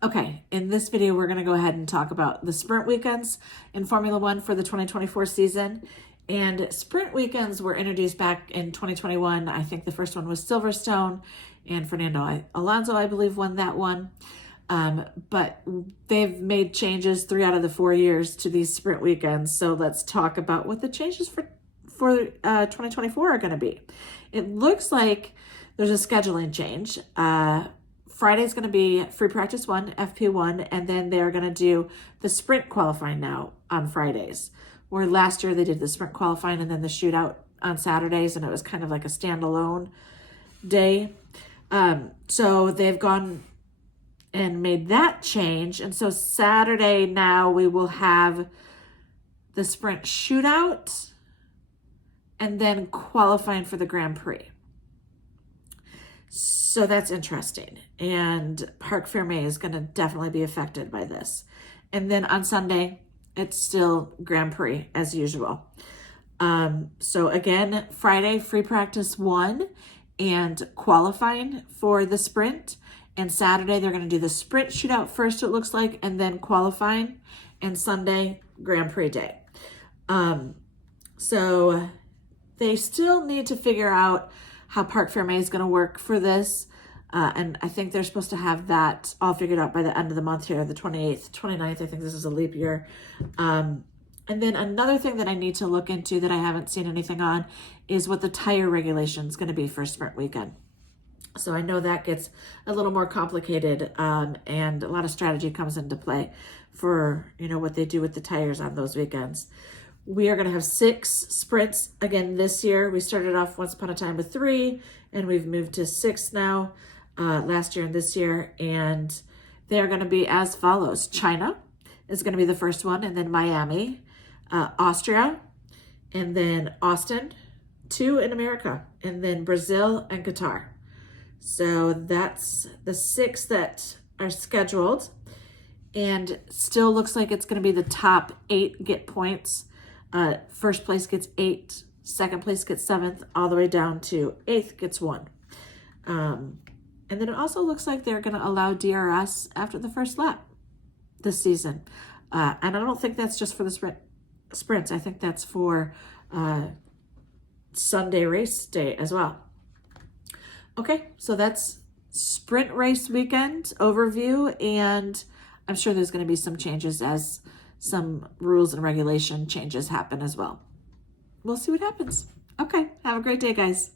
Okay, in this video, we're going to go ahead and talk about the sprint weekends in Formula One for the 2024 season. And sprint weekends were introduced back in 2021. I think the first one was Silverstone, and Fernando Alonso, I believe, won that one. But they've made changes 3 out of the 4 years to these sprint weekends. So let's talk about what the changes for 2024 are going to be. It looks like there's a scheduling change. Friday's going to be free practice 1, FP1, and then they're going to do the sprint qualifying now on Fridays. Where last year they did the sprint qualifying and then the shootout on Saturdays, and it was kind of like a standalone day. So they've gone and made that change. And so Saturday now we will have the sprint shootout and then qualifying for the Grand Prix. So that's interesting. And Parc Fermé is going to definitely be affected by this. And then on Sunday, it's still Grand Prix as usual. So again, Friday, free practice 1 and qualifying for the sprint. And Saturday, they're going to do the sprint shootout first, it looks like, and then qualifying. And Sunday, Grand Prix day. So they still need to figure out how Parc Fermé is going to work for this. And I think they're supposed to have that all figured out by the end of the month here, the 28th, 29th. I think this is a leap year. And then another thing that I need to look into that I haven't seen anything on is what the tire regulation is going to be for sprint weekend. So I know that gets a little more complicated, and a lot of strategy comes into play for, what they do with the tires on those weekends. We are going to have 6 sprints again this year. We started off once upon a time with 3, and we've moved to 6 now, last year and this year. And they're going to be as follows. China is going to be the first one, and then Miami, Austria, and then Austin, 2 in America, and then Brazil and Qatar. So that's the 6 that are scheduled, and still looks like it's going to be the top 8 get points. First place gets 8, second place gets 7th, all the way down to 8th gets 1. And then it also looks like they're going to allow DRS after the first lap this season. And I don't think that's just for the sprints. I think that's for Sunday race day as well. Okay, so that's sprint race weekend overview, and I'm sure there's going to be some changes as some rules and regulation changes happen as well. We'll see what happens. Okay, have a great day, guys.